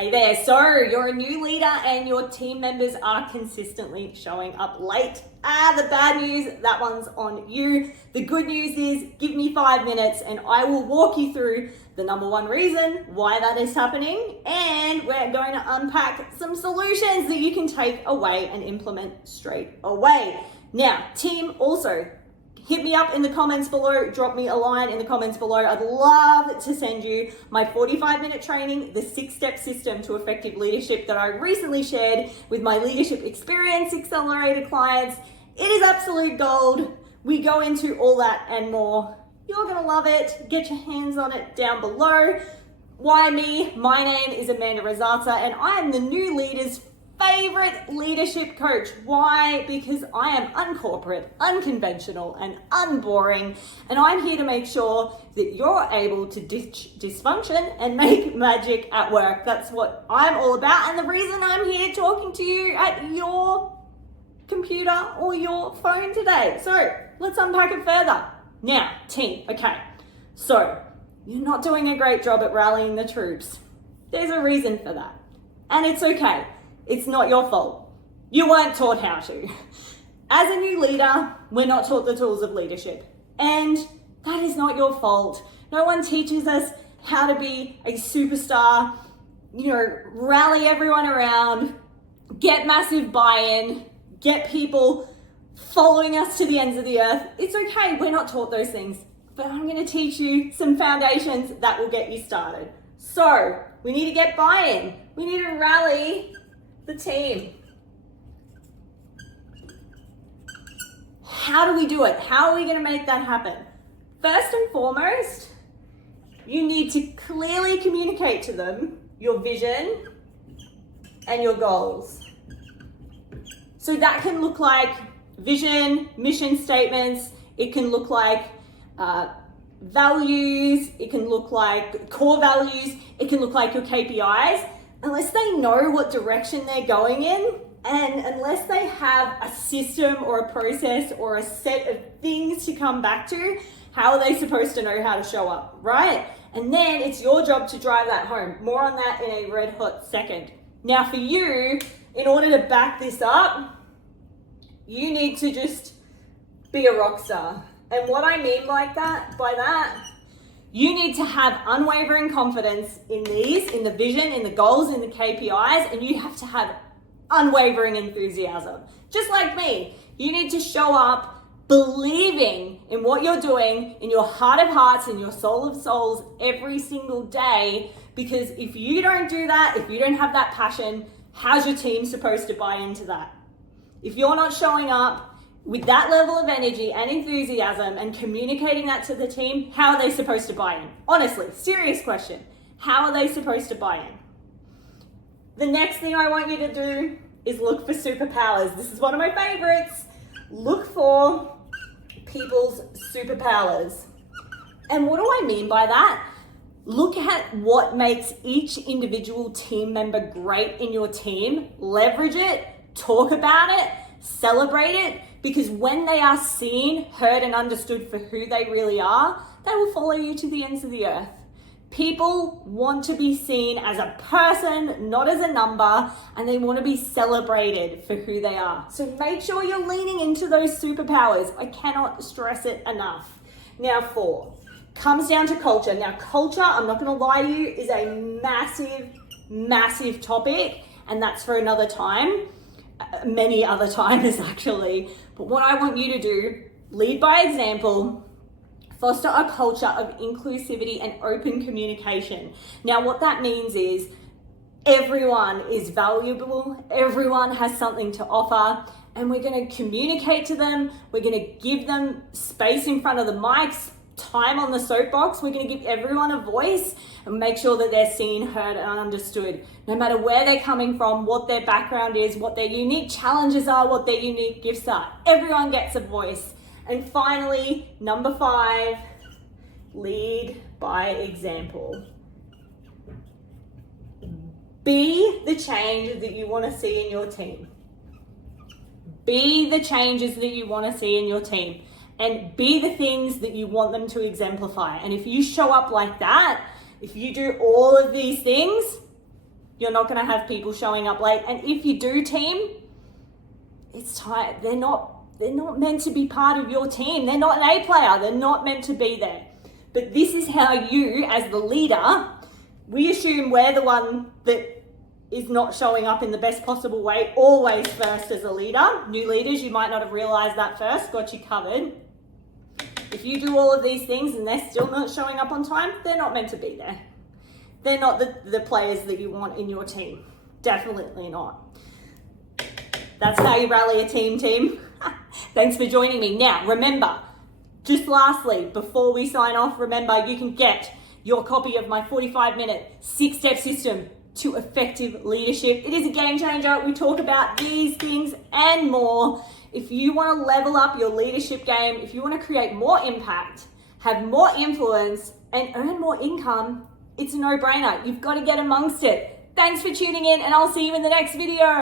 Hey there, so you're a new leader and your team members are consistently showing up late. The bad news, that one's on you. The good news is, give me 5 minutes and I will walk you through the number one reason why that is happening, and we're going to unpack some solutions that you can take away and implement straight away. Now, team, also, hit me up in the comments below, drop me a line in the comments below. I'd love to send you my 45-minute training, the 6-step system to effective leadership that I recently shared with my Leadership Experience Accelerator clients. It is absolute gold. We go into all that and more. You're gonna love it. Get your hands on it down below. Why me? My name is Amanda Rosazza and I am the new leader's favorite leadership coach. Why? Because I am uncorporate, unconventional, and unboring, and I'm here to make sure that you're able to ditch dysfunction and make magic at work. That's what I'm all about, and the reason I'm here talking to you at your computer or your phone today. So let's unpack it further. Now, team, okay, so you're not doing a great job at rallying the troops. There's a reason for that, and it's okay. It's not your fault. You weren't taught how to. As a new leader, we're not taught the tools of leadership. And that is not your fault. No one teaches us how to be a superstar, rally everyone around, get massive buy-in, get people following us to the ends of the earth. It's okay, we're not taught those things. But I'm gonna teach you some foundations that will get you started. So, we need to get buy-in. We need to rally the team. How do we do it? How are we going to make that happen? First and foremost, you need to clearly communicate to them your vision and your goals. So that can look like vision, mission statements. It can look like values. It can look like core values. It can look like your KPIs. Unless they know what direction they're going in, and unless they have a system or a process or a set of things to come back to, how are they supposed to know how to show up, right? And then it's your job to drive that home. More on that in a red hot second. Now for you, in order to back this up, you need to just be a rock star. And what I mean by that, you need to have unwavering confidence in the vision, in the goals, in the KPIs, and you have to have unwavering enthusiasm. Just like me, you need to show up believing in what you're doing, in your heart of hearts, in your soul of souls every single day, because if you don't do that, if you don't have that passion, how's your team supposed to buy into that? If you're not showing up with that level of energy and enthusiasm and communicating that to the team, how are they supposed to buy in? Honestly, serious question. How are they supposed to buy in? The next thing I want you to do is look for superpowers. This is one of my favorites. Look for people's superpowers. And what do I mean by that? Look at what makes each individual team member great in your team. Leverage it, talk about it, celebrate it, because when they are seen, heard, and understood for who they really are, they will follow you to the ends of the earth. People want to be seen as a person, not as a number, and they want to be celebrated for who they are. So make sure you're leaning into those superpowers. I cannot stress it enough. Now 4, comes down to culture. Now culture, I'm not going to lie to you, is a massive, massive topic, and that's for another time. Many other times actually, but what I want you to do, lead by example, foster a culture of inclusivity and open communication. Now what that means is everyone is valuable, everyone has something to offer, and we're going to communicate to them, we're going to give them space in front of the mics, time on the soapbox. We're going to give everyone a voice and make sure that they're seen, heard, and understood. No matter where they're coming from, what their background is, what their unique challenges are, what their unique gifts are. Everyone gets a voice. And finally, number 5, lead by example. Be the change that you want to see in your team. Be the changes that you want to see in your team. And be the things that you want them to exemplify. And if you show up like that, if you do all of these things, You're not going to have people showing up late. And if you do team, it's time. They're not meant to be part of your team. They're not an A player. They're not meant to be there. But this is how you, as the leader, we assume we're the one that is not showing up in the best possible way, always first as a leader. New leaders, you might not have realized that first, got you covered. If you do all of these things and they're still not showing up on time, they're not meant to be there. They're not the players that you want in your team. Definitely not. That's how you rally a team. Thanks for joining me. Now, remember, just lastly, before we sign off, remember you can get your copy of my 45-minute 6-step system to effective leadership. It is a game changer. We talk about these things and more. If you want to level up your leadership game, if you want to create more impact, have more influence, and earn more income, it's a no-brainer. You've got to get amongst it. Thanks for tuning in, and I'll see you in the next video.